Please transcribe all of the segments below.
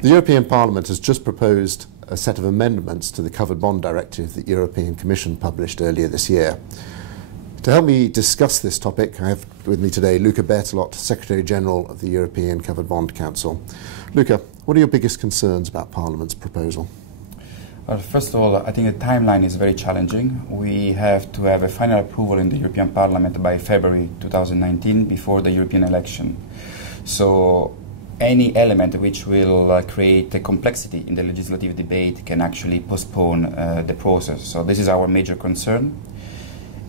The European Parliament has just proposed a set of amendments to the Covered Bond Directive that the European Commission published earlier this year. To help me discuss this topic, I have with me today Luca Bertalot, Secretary General of the European Covered Bond Council. Luca, what are your biggest concerns about Parliament's proposal? Well, first of all, I think the timeline is very challenging. We have to have a final approval in the European Parliament by February 2019 before the European election. So any element which will create a complexity in the legislative debate can actually postpone the process. So this is our major concern.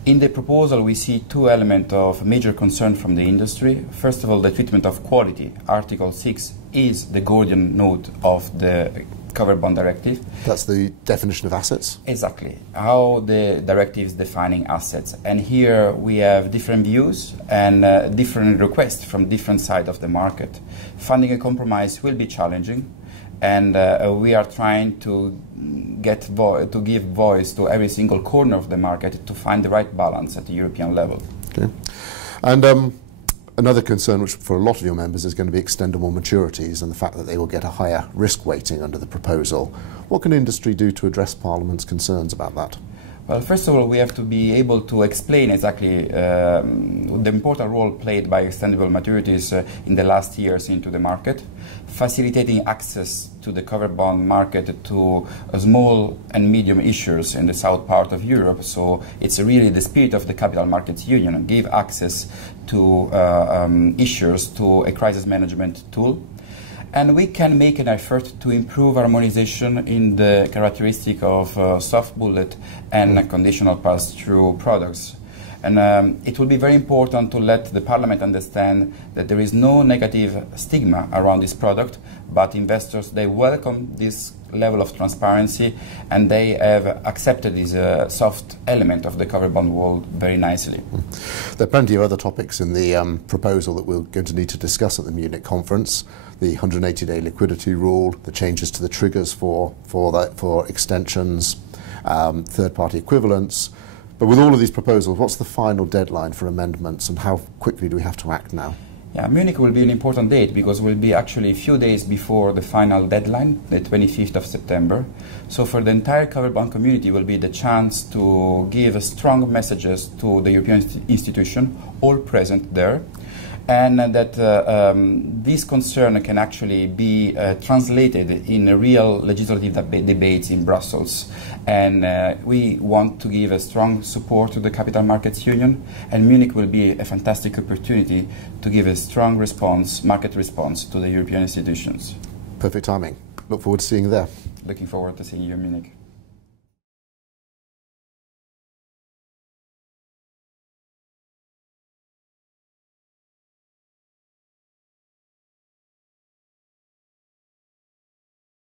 In the proposal, we see two elements of major concern from the industry. First of all, the treatment of quality. Article 6 is the guardian node of the Covered Bond Directive. That's the definition of assets? Exactly. How the directive is defining assets. And here we have different views and different requests from different sides of the market. Finding a compromise will be challenging, and we are trying to give voice to every single corner of the market to find the right balance at the European level. Okay. And another concern, which for a lot of your members is going to be extendable maturities and the fact that they will get a higher risk weighting under the proposal. What can industry do to address Parliament's concerns about that? Well, first of all, we have to be able to explain exactly the important role played by extendable maturities in the last years into the market, facilitating access to the covered bond market to small and medium issuers in the south part of Europe. So it's really the spirit of the Capital Markets Union, give access to issuers to a crisis management tool. And we can make an effort to improve harmonization in the characteristic of soft bullet and conditional pass-through products. And it will be very important to let the Parliament understand that there is no negative stigma around this product, but investors, they welcome this level of transparency and they have accepted this soft element of the covered bond world very nicely. There are plenty of other topics in the proposal that we're going to need to discuss at the Munich conference. The 180-day liquidity rule, the changes to the triggers for extensions, third-party equivalence. But with all of these proposals, what's the final deadline for amendments and how quickly do we have to act now? Yeah, Munich will be an important date because we'll be actually a few days before the final deadline, the 25th of September. So for the entire covered bond community will be the chance to give strong messages to the European institution, all present there, and that this concern can actually be translated in real legislative debates in Brussels. And we want to give a strong support to the Capital Markets Union, and Munich will be a fantastic opportunity to give a strong response, market response to the European institutions. Perfect timing. Look forward to seeing you there. Looking forward to seeing you in Munich.